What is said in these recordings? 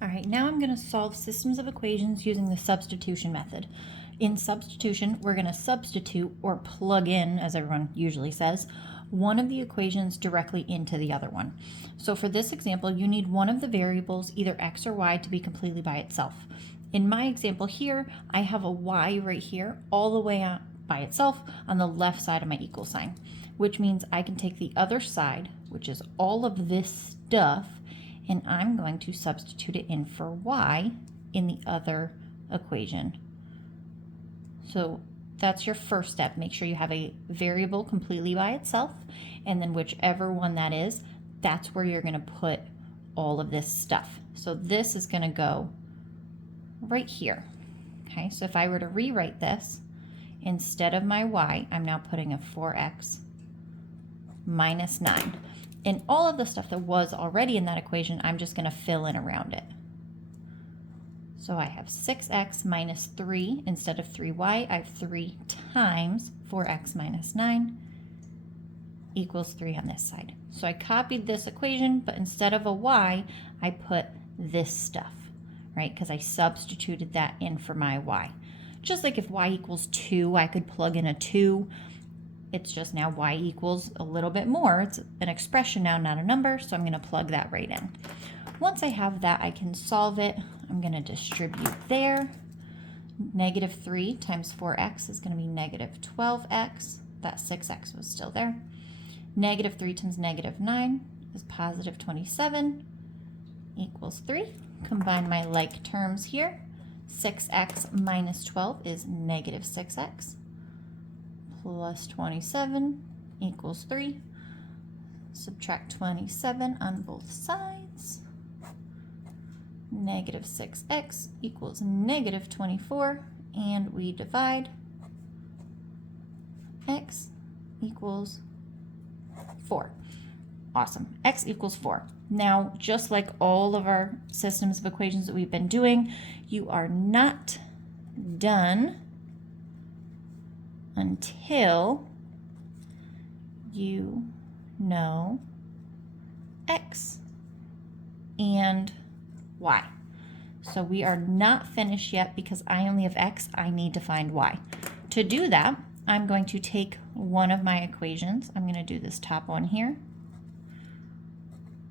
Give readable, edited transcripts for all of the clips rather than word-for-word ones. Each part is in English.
All right, now I'm going to solve systems of equations using the substitution method. In substitution, we're going to substitute or plug in, as everyone usually says, one of the equations directly into the other one. So for this example, you need one of the variables, either x or y, to be completely by itself. In my example here, I have a y right here all the way out by itself on the left side of my equal sign, which means I can take the other side, which is all of this stuff, and I'm going to substitute it in for y in the other equation. So that's your first step. Make sure you have a variable completely by itself, and then whichever one that is, that's where you're going to put all of this stuff. So this is going to go right here. Okay, so if I were to rewrite this, instead of my y, I'm now putting a 4x minus 9. And all of the stuff that was already in that equation, I'm just going to fill in around it. So I have 6x minus 3 instead of 3y. I have 3 times 4x minus 9 equals 3 on this side. So I copied this equation, but instead of a y, I put this stuff, right? Because I substituted that in for my y. Just like if y equals 2, I could plug in a 2. It's just now y equals a little bit more. It's an expression now, not a number, so I'm going to plug that right in. Once I have that, I can solve it. I'm going to distribute there. Negative 3 times 4x is going to be negative 12x. That 6x was still there. Negative 3 times negative 9 is positive 27 equals 3. Combine my like terms here. 6x minus 12 is negative 6x. Plus 27 equals 3. Subtract 27 on both sides. Negative 6x equals negative 24, and we divide. X equals 4. Awesome. X equals 4. Now, just like all of our systems of equations that we've been doing, you are not done until you know x and y. So we are not finished yet because I only have x. I need to find y. To do that, I'm going to take one of my equations. I'm going to do this top one here.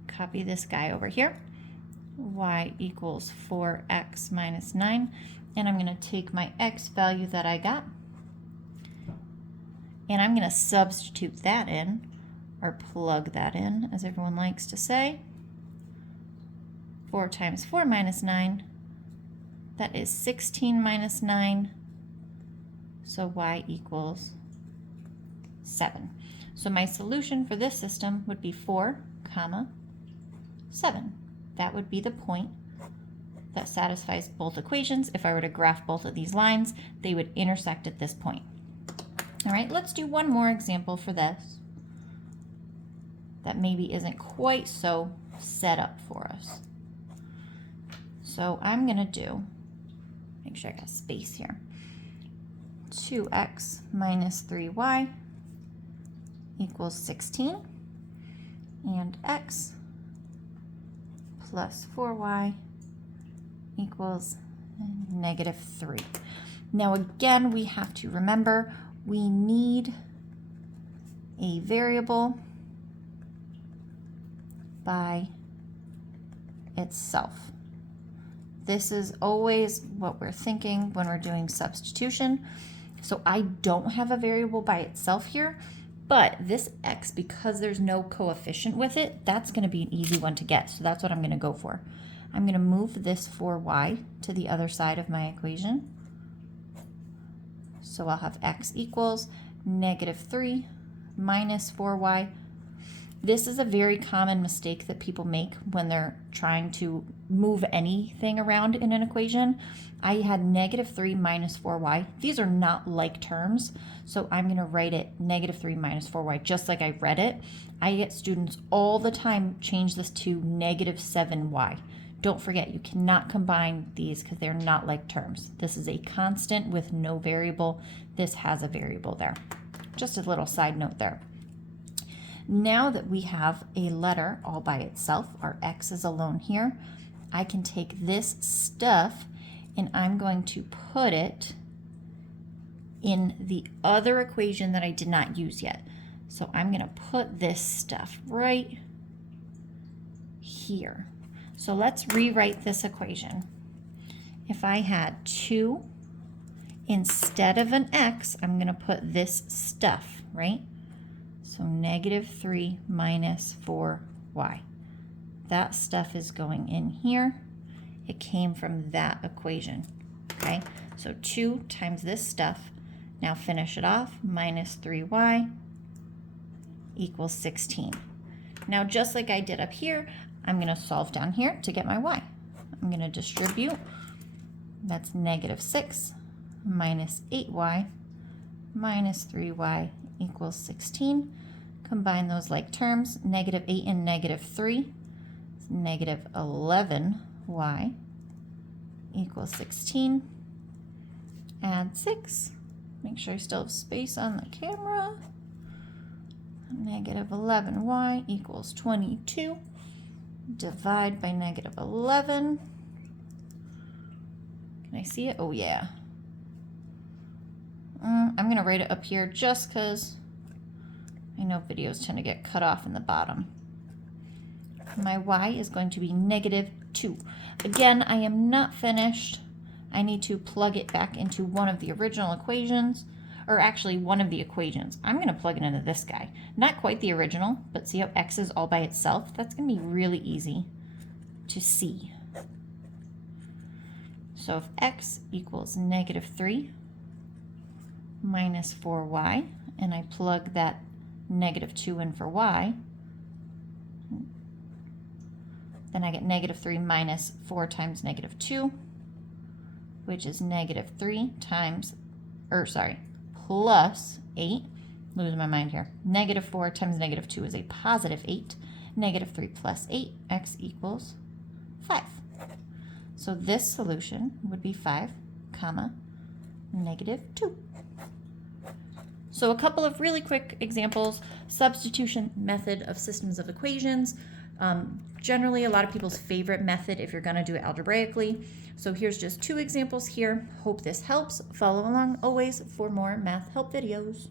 Copy this guy over here. Y equals 4x minus 9. And I'm going to take my x value that I got, and I'm going to substitute that in, or plug that in, as everyone likes to say. 4 times 4 minus 9, that is 16 minus 9, so y equals 7. So my solution for this system would be 4, 7. That would be the point that satisfies both equations. If I were to graph both of these lines, they would intersect at this point. All right, let's do one more example for this that maybe isn't quite so set up for us. So I'm going to do, make sure I got space here, 2x minus 3y equals 16, and x plus 4y equals negative 3. Now again, we have to remember we need a variable by itself. This is always what we're thinking when we're doing substitution. So I don't have a variable by itself here, but this x, because there's no coefficient with it, that's going to be an easy one to get. So that's what I'm going to go for. I'm going to move this 4y to the other side of my equation. So I'll have x equals negative 3 minus 4y. This is a very common mistake that people make when they're trying to move anything around in an equation. I had negative 3 minus 4y. These are not like terms, so I'm going to write it negative 3 minus 4y just like I read it. I get students all the time change this to negative 7y. Don't forget, you cannot combine these because they're not like terms. This is a constant with no variable. This has a variable there. Just a little side note there. Now that we have a letter all by itself, our x is alone here, I can take this stuff and I'm going to put it in the other equation that I did not use yet. So I'm going to put this stuff right here. So let's rewrite this equation. If I had 2, instead of an x, I'm going to put this stuff, right? So -3 minus 4y. That stuff is going in here. It came from that equation, okay? So 2 times this stuff. Now finish it off, -3y equals 16. Now just like I did up here, I'm going to solve down here to get my y. I'm going to distribute. That's -6 minus 8y minus 3y equals 16. Combine those like terms, -8 and -3. It's -11y equals 16. Add 6. Make sure I still have space on the camera. -11y equals 22. Divide by -11. Can I see it? Oh yeah. I'm going to write it up here just because I know videos tend to get cut off in the bottom. My y is going to be -2. Again, I am not finished. I need to plug it back into one of the original equations, or actually one of the equations. I'm going to plug it into this guy. Not quite the original, but see how x is all by itself? That's going to be really easy to see. So if x equals -3 minus 4y, and I plug that -2 in for y, then I get -3 minus 4 times -2, which is -3 times, plus 8. Losing my mind here. -4 times -2 is a positive 8. -3 plus 8, x equals 5. So this solution would be 5, comma, -2. So a couple of really quick examples. Substitution method of systems of equations. Generally, a lot of people's favorite method if you're going to do it algebraically. So here's just 2 examples here. Hope this helps. Follow along always for more math help videos.